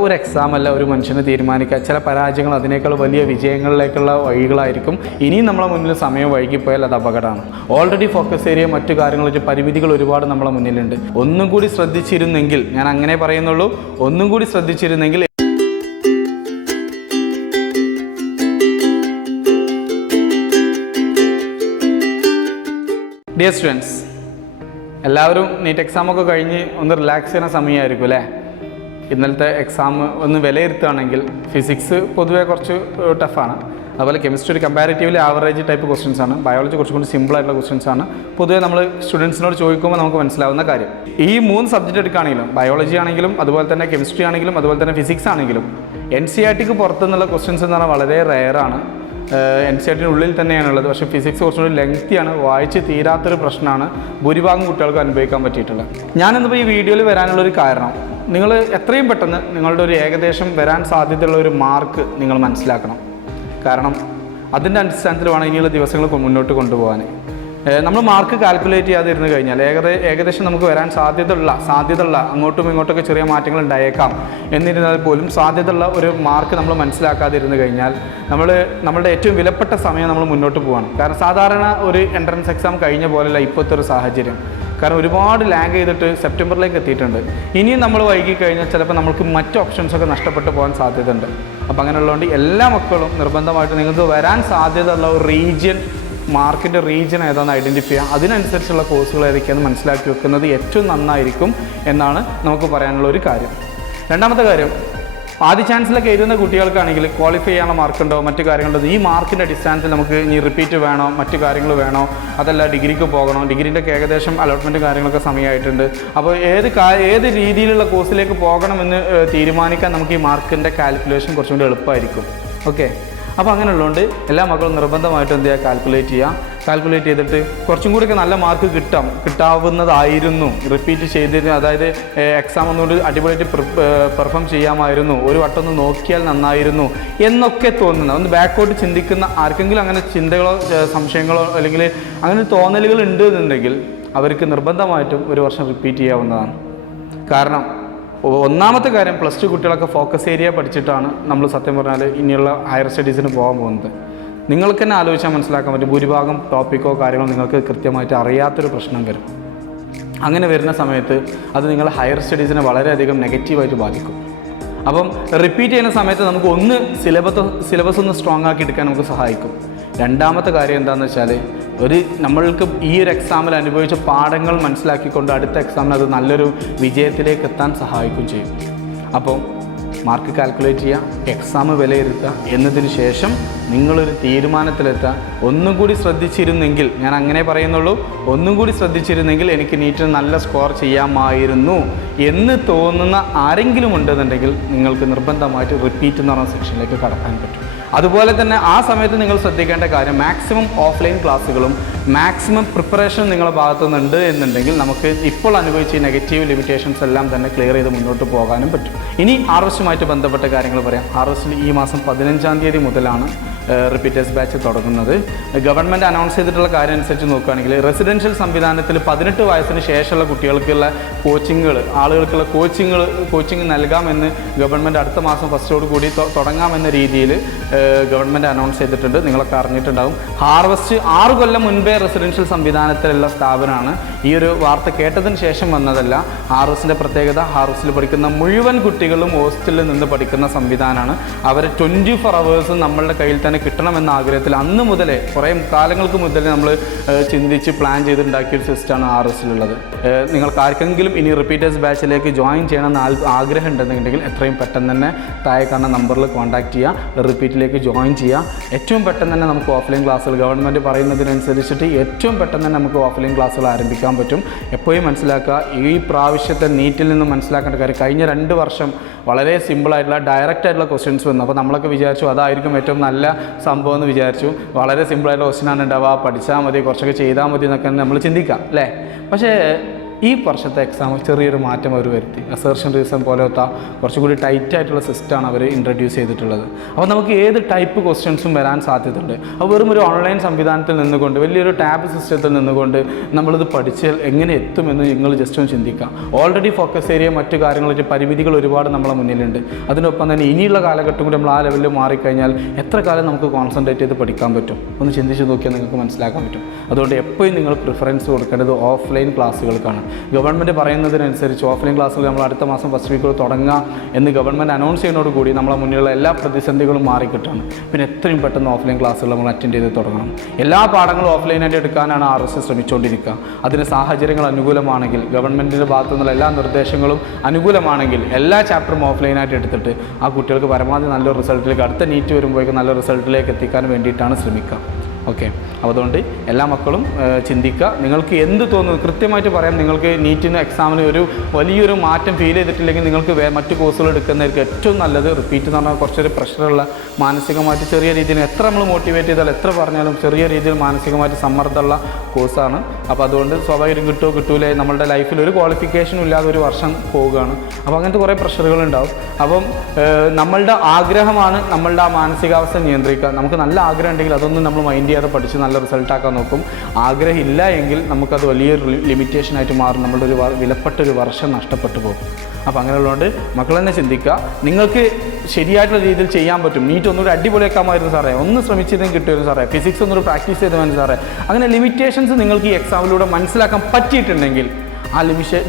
ഒരു എക്സാം അല്ല ഒരു മനുഷ്യന് തീരുമാനിക്കുക. ചില പരാജയങ്ങൾ അതിനേക്കാൾ വലിയ വിജയങ്ങളിലേക്കുള്ള വഴികളായിരിക്കും. ഇനിയും നമ്മളെ മുന്നിൽ സമയം വൈകിപ്പോയാൽ അത് അപകടമാണ്. ഓൾറെഡി ഫോക്കസ് ഏരിയ മറ്റു കാര്യങ്ങളൊരു പരിമിതികൾ ഒരുപാട് നമ്മളെ മുന്നിലുണ്ട്. ഒന്നും കൂടി ശ്രദ്ധിച്ചിരുന്നെങ്കിൽ, ഞാൻ അങ്ങനെ പറയുന്നുള്ളൂ, ഒന്നും കൂടി ശ്രദ്ധിച്ചിരുന്നെങ്കിൽ. ഡിയർ സ്റ്റുഡൻസ്, എല്ലാവരും നീറ്റ് എക്സാമൊക്കെ കഴിഞ്ഞ് ഒന്ന് റിലാക്സ് ചെയ്യുന്ന സമയമായിരിക്കും അല്ലേ? ഇന്നലത്തെ എക്സാം ഒന്ന് വിലയിരുത്തുകയാണെങ്കിൽ ഫിസിക്സ് പൊതുവേ കുറച്ച് ടഫാണ്. അതുപോലെ കെമിസ്ട്രി ഒരു കമ്പാരിറ്റീവ്ലി ആവറേജ് ടൈപ്പ് ക്വസ്റ്റ്യൻസ് ആണ്. ബയോളജി കുറച്ചുകൂടി സിമ്പിളായിട്ടുള്ള ക്വസ്റ്റ്യൻസ് ആണ്. പൊതുവേ നമ്മൾ സ്റ്റുഡൻസിനോട് ചോദിക്കുമ്പോൾ നമുക്ക് മനസ്സിലാവുന്ന കാര്യം. ഈ 3 സബ്ജക്റ്റ് എടുക്കുകയാണെങ്കിലും, ബയോളജി ആണെങ്കിലും അതുപോലെ തന്നെ കെമിസ്ട്രി ആണെങ്കിലും അതുപോലെ തന്നെ ഫിസിക്സ് ആണെങ്കിലും, NCERTക്ക് പുറത്തുനിന്നുള്ള ക്വസ്റ്റ്യൻസ് എന്ന് പറഞ്ഞാൽ വളരെ റെയറാണ്. NCERTയുടെ ഉള്ളിൽ തന്നെയാണുള്ളത്. പക്ഷേ ഫിസിക്സ് കുറച്ചുകൂടി ലെങ്തിയാണ്, വായിച്ച് തീരാത്തൊരു പ്രശ്നമാണ് ഭൂരിഭാഗം കുട്ടികൾക്ക് അനുഭവിക്കാൻ പറ്റിയിട്ടുള്ളത്. ഞാനിന്നിപ്പോൾ ഈ വീഡിയോയിൽ വരാനുള്ളൊരു കാരണം, നിങ്ങൾ എത്രയും പെട്ടെന്ന് നിങ്ങളുടെ ഒരു ഏകദേശം വരാൻ സാധ്യതയുള്ള ഒരു മാർക്ക് നിങ്ങൾ മനസ്സിലാക്കണം. കാരണം അതിൻ്റെ അടിസ്ഥാനത്തിൽ വേണം ഇനിയുള്ള ദിവസങ്ങൾ മുന്നോട്ട് കൊണ്ടുപോകാൻ. നമ്മൾ മാർക്ക് കാൽക്കുലേറ്റ് ചെയ്യാതിരുന്നു കഴിഞ്ഞാൽ ഏകദേശം നമുക്ക് വരാൻ സാധ്യതയുള്ള അങ്ങോട്ടും ഇങ്ങോട്ടൊക്കെ ചെറിയ മാറ്റങ്ങൾ ഉണ്ടായേക്കാം. എന്നിരുന്നാൽ പോലും സാധ്യതയുള്ള ഒരു മാർക്ക് നമ്മൾ മനസ്സിലാക്കാതിരുന്നു കഴിഞ്ഞാൽ നമ്മളുടെ ഏറ്റവും വിലപ്പെട്ട സമയം നമ്മൾ മുന്നോട്ട് പോവാണ്. കാരണം സാധാരണ ഒരു എൻട്രൻസ് എക്സാം കഴിഞ്ഞ പോലെയല്ല ഇപ്പോഴത്തെ ഒരു സാഹചര്യം. കാരണം ഒരുപാട് ലാഗ് ചെയ്തിട്ട് സെപ്റ്റംബറിലേക്ക് എത്തിയിട്ടുണ്ട്. ഇനിയും നമ്മൾ വൈകി കഴിഞ്ഞാൽ ചിലപ്പോൾ നമുക്ക് മറ്റ് ഓപ്ഷൻസൊക്കെ നഷ്ടപ്പെട്ടു പോകാൻ സാധ്യതയുണ്ട്. അപ്പോൾ അങ്ങനെയുള്ളതുകൊണ്ട് എല്ലാ മക്കളും നിർബന്ധമായിട്ട് നിങ്ങൾക്ക് വരാൻ സാധ്യതയുള്ള ഒരു റീജിയൻ, മാർക്കിൻ്റെ റീജിയൻ ഏതാണെന്ന് ഐഡൻറ്റിഫൈ ചെയ്യുക. അതിനനുസരിച്ചുള്ള കോഴ്സുകൾ ഏതൊക്കെയാണെന്ന് മനസ്സിലാക്കി വെക്കുന്നത് ഏറ്റവും നന്നായിരിക്കും എന്നാണ് നമുക്ക് പറയാനുള്ള ഒരു കാര്യം. രണ്ടാമത്തെ കാര്യം, ആദ്യ ചാൻസിലൊക്കെ എഴുതുന്ന കുട്ടികൾക്കാണെങ്കിൽ ക്വാളിഫൈ ചെയ്യാനുള്ള മാർക്കുണ്ടോ മറ്റു കാര്യങ്ങളുണ്ടോ, ഈ മാർക്കിൻ്റെ അടിസ്ഥാനത്തിൽ നമുക്ക് ഇനി റിപ്പീറ്റ് വേണോ മറ്റു കാര്യങ്ങൾ വേണോ, അതല്ല ഡിഗ്രിക്ക് പോകണോ, ഡിഗ്രീൻ്റെ ഏകദേശം അലോട്ട്മെൻറ്റ് കാര്യങ്ങളൊക്കെ സമയമായിട്ടുണ്ട്. അപ്പോൾ ഏത് രീതിയിലുള്ള കോഴ്സിലേക്ക് പോകണമെന്ന് തീരുമാനിക്കാൻ നമുക്ക് ഈ മാർക്കിൻ്റെ കാൽക്കുലേഷൻ കുറച്ചും കൂടി എളുപ്പമായിരിക്കും. ഓക്കെ, അപ്പോൾ അങ്ങനെയുള്ളതുകൊണ്ട് എല്ലാ മക്കളും നിർബന്ധമായിട്ടും എന്ത് ചെയ്യുക, കാൽക്കുലേറ്റ് ചെയ്തിട്ട് കുറച്ചും കൂടിയൊക്കെ നല്ല മാർക്ക് കിട്ടാവുന്നതായിരുന്നു. റിപ്പീറ്റ് ചെയ്തിരുന്നു, അതായത് എക്സാം ഒന്നുകൊണ്ട് അടിപൊളിയായിട്ട് പെർഫോം ചെയ്യാമായിരുന്നു, ഒരു വട്ടം ഒന്ന് നോക്കിയാൽ നന്നായിരുന്നു എന്നൊക്കെ തോന്നുന്ന, ഒന്ന് ബാക്കോട്ട് ചിന്തിക്കുന്ന ആർക്കെങ്കിലും അങ്ങനെ ചിന്തകളോ സംശയങ്ങളോ അല്ലെങ്കിൽ അങ്ങനെ തോന്നലുകൾ ഉണ്ട് എന്നുണ്ടെങ്കിൽ അവർക്ക് നിർബന്ധമായിട്ടും ഒരു വർഷം റിപ്പീറ്റ് ചെയ്യാവുന്നതാണ്. കാരണം ഒന്നാമത്തെ കാര്യം, +2 കുട്ടികളൊക്കെ ഫോക്കസ് ഏരിയ പഠിച്ചിട്ടാണ് നമ്മൾ സത്യം പറഞ്ഞാൽ ഇനിയുള്ള ഹയർ സ്റ്റഡീസിന് പോകാൻ പോകുന്നത്. നിങ്ങൾക്ക് തന്നെ ആലോചിച്ചാൽ മനസ്സിലാക്കാൻ പറ്റും, ഭൂരിഭാഗം ടോപ്പിക്കോ കാര്യങ്ങളോ നിങ്ങൾക്ക് കൃത്യമായിട്ട് അറിയാത്തൊരു പ്രശ്നം വരും. അങ്ങനെ വരുന്ന സമയത്ത് അത് നിങ്ങൾ ഹയർ സ്റ്റഡീസിനെ വളരെയധികം നെഗറ്റീവായിട്ട് ബാധിക്കും. അപ്പം റിപ്പീറ്റ് ചെയ്യുന്ന സമയത്ത് നമുക്ക് ഒന്ന് സിലബസ് ഒന്ന് സ്ട്രോങ് ആക്കി എടുക്കാൻ നമുക്ക് സഹായിക്കും. രണ്ടാമത്തെ കാര്യം എന്താണെന്ന് വെച്ചാൽ, നമ്മൾക്ക് ഈ ഒരു എക്സാമിൽ അനുഭവിച്ച പാഠങ്ങൾ മനസ്സിലാക്കിക്കൊണ്ട് അടുത്ത എക്സാമിന് അത് നല്ലൊരു വിജയത്തിലേക്ക് എത്താൻ സഹായിക്കുകയും ചെയ്യും. അപ്പോൾ മാർക്ക് കാൽക്കുലേറ്റ് ചെയ്യുക, എക്സാം വിലയിരുത്തുക, എന്നതിന് ശേഷം നിങ്ങളൊരു തീരുമാനത്തിലെത്തുക. ഒന്നും കൂടി ശ്രദ്ധിച്ചിരുന്നെങ്കിൽ, ഞാൻ അങ്ങനെ പറയുന്നുള്ളൂ, ഒന്നും കൂടി ശ്രദ്ധിച്ചിരുന്നെങ്കിൽ എനിക്ക് നീറ്റിൽ നല്ല സ്കോർ ചെയ്യാമായിരുന്നു എന്ന് തോന്നുന്ന ആരെങ്കിലും ഉണ്ടെന്നുണ്ടെങ്കിൽ നിങ്ങൾക്ക് നിർബന്ധമായിട്ട് റിപ്പീറ്റ് എന്ന് പറയുന്ന സെക്ഷനിലേക്ക് കടക്കാൻ പറ്റും. അതുപോലെ തന്നെ ആ സമയത്ത് നിങ്ങൾ ശ്രദ്ധിക്കേണ്ട കാര്യം, മാക്സിമം ഓഫ്ലൈൻ ക്ലാസ്സുകളും മാക്സിമം പ്രിപ്പറേഷൻ നിങ്ങളുടെ ഭാഗത്തുനിന്നുണ്ട് എന്നുണ്ടെങ്കിൽ നമുക്ക് ഇപ്പോൾ അനുഭവിച്ച ഈ നെഗറ്റീവ് ലിമിറ്റേഷൻസ് എല്ലാം തന്നെ ക്ലിയർ ചെയ്ത് മുന്നോട്ട് പോകാനും പറ്റും. ഇനി RSUമായിട്ട് ബന്ധപ്പെട്ട കാര്യങ്ങൾ പറയാം. RSU ഈ മാസം 15-ാം തീയതി മുതലാണ് റിപ്പീറ്റേഴ്സ് ബാച്ച് തുടങ്ങുന്നത്. ഗവൺമെൻറ് അനൗൺസ് ചെയ്തിട്ടുള്ള കാര്യം അനുസരിച്ച് നോക്കുകയാണെങ്കിൽ റെസിഡൻഷ്യൽ സംവിധാനത്തിൽ 18 വയസ്സിന് ശേഷമുള്ള കുട്ടികൾക്കുള്ള ആളുകൾക്കുള്ള കോച്ചിങ് നൽകാമെന്ന് ഗവൺമെൻറ് അടുത്ത മാസം ഫസ്റ്റോട് കൂടി തുടങ്ങാമെന്ന രീതിയിൽ ഗവൺമെൻറ് അനൗൺസ് ചെയ്തിട്ടുണ്ട്. നിങ്ങളൊക്കെ അറിഞ്ഞിട്ടുണ്ടാകും. ഹാർവസ്റ്റ് 6 കൊല്ലം മുൻപേ റെസിഡൻഷ്യൽ സംവിധാനത്തിലുള്ള സ്ഥാപനമാണ്. ഈ ഒരു വാർത്ത കേട്ടതിന് ശേഷം വന്നതല്ല. ഹാർവസ്റ്റിൻ്റെ പ്രത്യേകത, ഹാർവസ്റ്റിൽ പഠിക്കുന്ന മുഴുവൻ കുട്ടികളും ഹോസ്റ്റലിൽ നിന്ന് പഠിക്കുന്ന സംവിധാനമാണ്. അവരെ 24 hours നമ്മളുടെ കയ്യിൽ തന്നെ കിട്ടണമെന്ന ആഗ്രഹത്തിൽ അന്ന് മുതലേ, കുറേ കാലങ്ങൾക്ക് മുതലേ നമ്മൾ ചിന്തിച്ച് പ്ലാൻ ചെയ്തുണ്ടാക്കിയൊരു സിസ്റ്റമാണ് RSUള്ളത്. നിങ്ങൾക്ക് ആർക്കെങ്കിലും ഇനി റിപ്പീറ്റേഴ്സ് ബാച്ചിലേക്ക് ജോയിൻ ചെയ്യണമെന്ന് ആഗ്രഹം ഉണ്ടെന്നുണ്ടെങ്കിൽ എത്രയും പെട്ടെന്ന് തന്നെ താഴെ കാണുന്ന നമ്പറിൽ കോൺടാക്റ്റ് ചെയ്യുക, റിപ്പീറ്റിലേക്ക് ജോയിൻ ചെയ്യുക. ഏറ്റവും പെട്ടെന്ന് തന്നെ നമുക്ക് ഓഫ്ലൈൻ ക്ലാസ്സുകൾ ഗവൺമെൻറ് പറയുന്നതിനനുസരിച്ചിട്ട് ഏറ്റവും പെട്ടെന്ന് തന്നെ നമുക്ക് ഓഫ്ലൈൻ ക്ലാസ്സുകൾ ആരംഭിക്കാൻ പറ്റും. എപ്പോഴും മനസ്സിലാക്കുക, ഈ പ്രാവശ്യത്തെ നീറ്റിൽ നിന്ന് മനസ്സിലാക്കേണ്ട കാര്യം, കഴിഞ്ഞ 2 വർഷം വളരെ സിമ്പിളായിട്ടുള്ള ഡയറക്റ്റായിട്ടുള്ള ക്വസ്റ്റ്യൻസ് വന്നു. അപ്പോൾ നമ്മളൊക്കെ വിചാരിച്ചു അതായിരിക്കും ഏറ്റവും നല്ല സംഭവം എന്ന് വിചാരിച്ചു. വളരെ സിമ്പിളായിട്ടുള്ള ക്വസ്റ്റ്യനാണ് ഉണ്ടാവുക, പഠിച്ചാൽ മതി, കുറച്ചൊക്കെ ചെയ്താൽ മതി എന്നൊക്കെ നമ്മൾ ചിന്തിക്കാം അല്ലേ? പക്ഷേ ഈ വർഷത്തെ എക്സാം ചെറിയൊരു മാറ്റം അവർ വരുത്തി. അസേർഷൻ റീസൺ പോലത്തെ കുറച്ചുകൂടി ടൈറ്റ് ആയിട്ടുള്ള സിസ്റ്റമാണ് അവർ ഇൻട്രൊഡ്യൂസ് ചെയ്തിട്ടുള്ളത്. അപ്പോൾ നമുക്ക് ഏത് ടൈപ്പ് ക്വസ്റ്റ്യൻസും വരാൻ സാധ്യതയുണ്ട്. അപ്പോൾ വെറും ഒരു ഓൺലൈൻ സംവിധാനത്തിൽ നിന്നുകൊണ്ട് വലിയൊരു ടാബ് സിസ്റ്റത്തിൽ നിന്നുകൊണ്ട് നമ്മളിത് പഠിച്ചാൽ എങ്ങനെ എത്തുമെന്ന് നിങ്ങൾ ജസ്റ്റ് ഒന്ന് ചിന്തിക്കാം. ഓൾറെഡി ഫോക്കസ് ഏരിയ മറ്റു കാര്യങ്ങളായിട്ട് പരിമിതികൾ ഒരുപാട് നമ്മളെ മുന്നിലുണ്ട്. അതിനൊപ്പം തന്നെ ഇനിയുള്ള കാലഘട്ടം കൂടി നമ്മൾ ആ ലെവലിൽ മാറിക്കഴിഞ്ഞാൽ എത്ര കാലം നമുക്ക് കോൺസെൻട്രേറ്റ് ചെയ്ത് പഠിക്കാൻ പറ്റും? ഒന്ന് ചിന്തിച്ച് നോക്കിയാൽ നിങ്ങൾക്ക് മനസ്സിലാക്കാൻ പറ്റും. അതുകൊണ്ട് എപ്പോഴും നിങ്ങൾ പ്രിഫറൻസ് കൊടുക്കേണ്ടത് ഓഫ്ലൈൻ ക്ലാസ്സുകൾക്കാണ്. ഗവൺമെൻറ് പറയുന്നതിനനുസരിച്ച് ഓഫ്ലൈൻ ക്ലാസ്സുകൾ നമ്മൾ അടുത്ത മാസം ഫസ്റ്റ് വീക്കിൽ തുടങ്ങുക എന്ന് ഗവൺമെൻറ് അനൗൺസ് ചെയ്യുന്നതോടുകൂടി നമ്മളെ മുന്നിലുള്ള എല്ലാ പ്രതിസന്ധികളും മാറിക്കിട്ടാണ്. പിന്നെ എത്രയും പെട്ടെന്ന് ഓഫ്ലൈൻ ക്ലാസ്സുകൾ നമ്മൾ അറ്റൻഡ് ചെയ്ത് തുടങ്ങണം. എല്ലാ പാഠങ്ങളും ഓഫ്ലൈനായിട്ട് എടുക്കാനാണ് RS ശ്രമിച്ചുകൊണ്ടിരിക്കുക. അതിന് സാഹചര്യങ്ങൾ അനുകൂലമാണെങ്കിൽ, ഗവൺമെൻറ്റിൻ്റെ ഭാഗത്തു നിന്നുള്ള എല്ലാ നിർദ്ദേശങ്ങളും അനുകൂലമാണെങ്കിൽ എല്ലാ ചാപ്റ്ററും ഓഫ്ലൈനായിട്ട് എടുത്തിട്ട് ആ കുട്ടികൾക്ക് പരമാവധി നല്ലൊരു റിസൾട്ടിലേക്ക്, അടുത്ത നീറ്റ് വരുമ്പോഴേക്കും നല്ല റിസൾട്ടിലേക്ക് എത്തിക്കാൻ വേണ്ടിയിട്ടാണ് ശ്രമിക്കുക. ഓക്കെ, അതുകൊണ്ട് എല്ലാ മക്കളും ചിന്തിക്കുക. നിങ്ങൾക്ക് എന്ത് തോന്നുന്നു കൃത്യമായിട്ട് പറയാം. നിങ്ങൾക്ക് നീറ്റിന് എക്സാമിന് ഒരു വലിയൊരു മാറ്റം ഫീൽ ചെയ്തിട്ടില്ലെങ്കിൽ നിങ്ങൾക്ക് മറ്റു കോഴ്സുകൾ എടുക്കുന്നതായിരിക്കും ഏറ്റവും നല്ലത്. റിപ്പീറ്റ് എന്ന് പറഞ്ഞാൽ കുറച്ചൊരു പ്രഷറുള്ള, മാനസികമായിട്ട് ചെറിയ രീതിയിൽ എത്ര നമ്മൾ മോട്ടിവേറ്റ് ചെയ്താൽ എത്ര പറഞ്ഞാലും ചെറിയ രീതിയിൽ മാനസികമായിട്ട് സമ്മർദ്ദമുള്ള കോഴ്സാണ്. അപ്പോൾ അതുകൊണ്ട് സ്വാഭാവികം കിട്ടൂലേ, നമ്മളുടെ ലൈഫിൽ ഒരു ക്വാളിഫിക്കേഷനും ഇല്ലാതെ ഒരു വർഷം പോവുകയാണ്. അപ്പോൾ അങ്ങനത്തെ കുറേ പ്രഷറുകളുണ്ടാവും. അപ്പം നമ്മളുടെ ആഗ്രഹമാണ് നമ്മളുടെ ആ മാനസികാവസ്ഥ നിയന്ത്രിക്കുക. നമുക്ക് നല്ല ആഗ്രഹം ഉണ്ടെങ്കിൽ അതൊന്നും നമ്മൾ മൈൻഡ് ചെയ്യാതെ പഠിച്ച് നല്ല റിസൾട്ടാക്കാൻ നോക്കും. ആഗ്രഹമില്ല എങ്കിൽ നമുക്കത് വലിയൊരു ലിമിറ്റേഷനായിട്ട് മാറും. നമ്മളുടെ ഒരു വിലപ്പെട്ടൊരു വർഷം നഷ്ടപ്പെട്ടു പോകും. അപ്പോൾ അങ്ങനെയുള്ളതുകൊണ്ട് മക്കൾ തന്നെ ചിന്തിക്കുക. നിങ്ങൾക്ക് ശരിയായിട്ടുള്ള രീതിയിൽ ചെയ്യാൻ പറ്റും. നീറ്റ് ഒന്നുകൂടി അടിപൊളിയാക്കാമായിരുന്നു സാറേ, ഒന്ന് ശ്രമിച്ചിരുന്നെങ്കിൽ കിട്ടുമായിരുന്നു സാറേ, ഫിസിക്സ് ഒന്നൊരു പ്രാക്ടീസ് ചെയ്തുമായിരുന്നു സാറേ. അങ്ങനെ ലിമിറ്റേഷൻസ് നിങ്ങൾക്ക് ഈ എക്സാമിലൂടെ മനസ്സിലാക്കാൻ പറ്റിയിട്ടുണ്ടെങ്കിൽ, ആ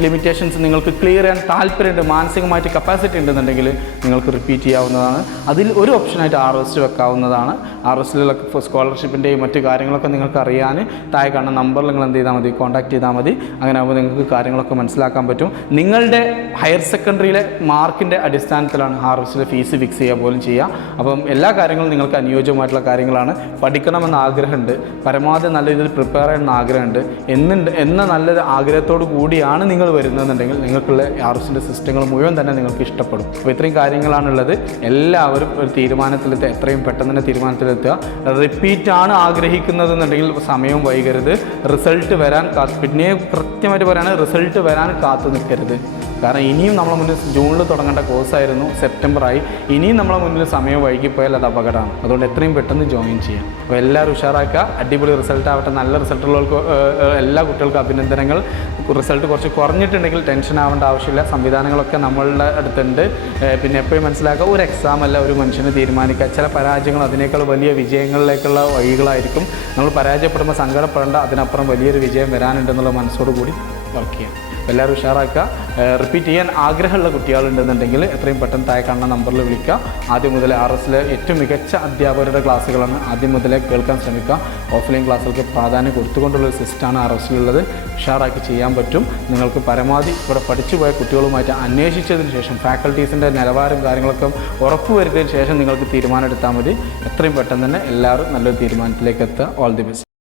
ലിമിറ്റേഷൻസ് നിങ്ങൾക്ക് ക്ലിയർ ചെയ്യാൻ താല്പര്യമുണ്ട്, മാനസികമായിട്ട് കപ്പാസിറ്റി ഉണ്ടെന്നുണ്ടെങ്കിൽ നിങ്ങൾക്ക് റിപ്പീറ്റ് ചെയ്യാവുന്നതാണ്. അതിൽ ഒരു ഓപ്ഷനായിട്ട് RS വെക്കാവുന്നതാണ്. RSലുള്ള സ്കോളർഷിപ്പിൻ്റെയും മറ്റു കാര്യങ്ങളൊക്കെ നിങ്ങൾക്ക് അറിയാൻ താഴെ കാണുന്ന നമ്പറിൽ നിങ്ങൾ എന്ത് ചെയ്താൽ മതി, കോൺടാക്ട് ചെയ്താൽ മതി. അങ്ങനെ ആകുമ്പോൾ നിങ്ങൾക്ക് കാര്യങ്ങളൊക്കെ മനസ്സിലാക്കാൻ പറ്റും. നിങ്ങളുടെ ഹയർ സെക്കൻഡറിയിലെ മാർക്കിൻ്റെ അടിസ്ഥാനത്തിലാണ് RSലെ ഫീസ് ഫിക്സ് ചെയ്യുക പോലും ചെയ്യുക. അപ്പം എല്ലാ കാര്യങ്ങളും നിങ്ങൾക്ക് അനുയോജ്യമായിട്ടുള്ള കാര്യങ്ങളാണ്. പഠിക്കണമെന്ന് ആഗ്രഹമുണ്ട്, പരമാവധി നല്ല രീതിയിൽ പ്രിപ്പയർ ചെയ്യണമെന്ന് ആഗ്രഹമുണ്ട് എന്ന നല്ലൊരു ആഗ്രഹത്തോടു കൂടിയാണ് നിങ്ങൾ വരുന്നതെന്നുണ്ടെങ്കിൽ നിങ്ങൾക്കുള്ള RSൻ്റെ സിസ്റ്റങ്ങൾ മുഴുവൻ തന്നെ നിങ്ങൾക്ക് ഇഷ്ടപ്പെടും. അപ്പോൾ ഇത്രയും കാര്യങ്ങളാണുള്ളത്. എല്ലാവരും ഒരു തീരുമാനത്തിലെത്തുക, എത്രയും പെട്ടെന്ന് തന്നെ തീരുമാനത്തിലെത്തുക. റിപ്പീറ്റാണ് ആഗ്രഹിക്കുന്നതെന്നുണ്ടെങ്കിൽ സമയം വൈകരുത്. റിസൾട്ട് വരാൻ പിന്നെ കൃത്യമായിട്ട് പറയുകയാണെങ്കിൽ റിസൾട്ട് വരാൻ കാത്തു നിൽക്കരുത്. കാരണം ഇനിയും നമ്മളെ മുന്നിൽ ജൂണിൽ തുടങ്ങേണ്ട കോഴ്സായിരുന്നു, സെപ്റ്റംബറായി. ഇനിയും നമ്മളെ മുന്നിൽ സമയം വൈകിപ്പോയാൽ അത് അപകടമാണ്. അതുകൊണ്ട് എത്രയും പെട്ടെന്ന് ജോയിൻ ചെയ്യാം. അപ്പോൾ എല്ലാവരും ഉഷാറാക്കുക. അടിപൊളി റിസൾട്ട് ആവട്ടെ. നല്ല റിസൾട്ടുള്ളവർക്ക് എല്ലാ കുട്ടികൾക്കും അഭിനന്ദനങ്ങൾ. റിസൾട്ട് കുറച്ച് കുറഞ്ഞിട്ടുണ്ടെങ്കിൽ ടെൻഷൻ ആവേണ്ട ആവശ്യമില്ല. സംവിധാനങ്ങളൊക്കെ നമ്മളുടെ അടുത്തുണ്ട്. പിന്നെ എപ്പോഴും മനസ്സിലാക്കുക, ഒരു എക്സാം അല്ല ഒരു മനുഷ്യന് തീരുമാനിക്കുക. ചില പരാജയങ്ങൾ അതിനേക്കാൾ വലിയ വിജയങ്ങളിലേക്കുള്ള വഴികളായിരിക്കും. നമ്മൾ പരാജയപ്പെടുമ്പോൾ സങ്കടപ്പെടേണ്ട, അതിനപ്പുറം വലിയൊരു വിജയം വരാനുണ്ടെന്നുള്ള മനസ്സോടുകൂടി വർക്ക് ചെയ്യാം. എല്ലാവരും ഉഷാറാക്കുക. റിപ്പീറ്റ് ചെയ്യാൻ ആഗ്രഹമുള്ള കുട്ടികളുണ്ടെന്നുണ്ടെങ്കിൽ എത്രയും പെട്ടെന്ന് താഴെ കാണുന്ന നമ്പറിൽ വിളിക്കുക. ആദ്യം മുതലേ RSലെ ഏറ്റവും മികച്ച അധ്യാപകരുടെ ക്ലാസ്സുകളാണ് ആദ്യം മുതലേ കേൾക്കാൻ ശ്രമിക്കുക. ഓഫ്ലൈൻ ക്ലാസ്സുകൾക്ക് പ്രാധാന്യം കൊടുത്തുകൊണ്ടുള്ളൊരു സിസ്റ്റമാണ് RSലുള്ളത്. ഉഷാറാക്കി ചെയ്യാൻ പറ്റും. നിങ്ങൾക്ക് പരമാവധി ഇവിടെ പഠിച്ചു പോയ കുട്ടികളുമായിട്ട് അന്വേഷിച്ചതിന് ശേഷം ഫാക്കൽറ്റീസിൻ്റെ നിലവാരം കാര്യങ്ങളൊക്കെ ഉറപ്പുവരുത്തിയതിന് ശേഷം നിങ്ങൾക്ക് തീരുമാനം എടുത്താൽ മതി. എത്രയും പെട്ടെന്ന് തന്നെ എല്ലാവരും നല്ലൊരു തീരുമാനത്തിലേക്ക് എത്തുക. All the best.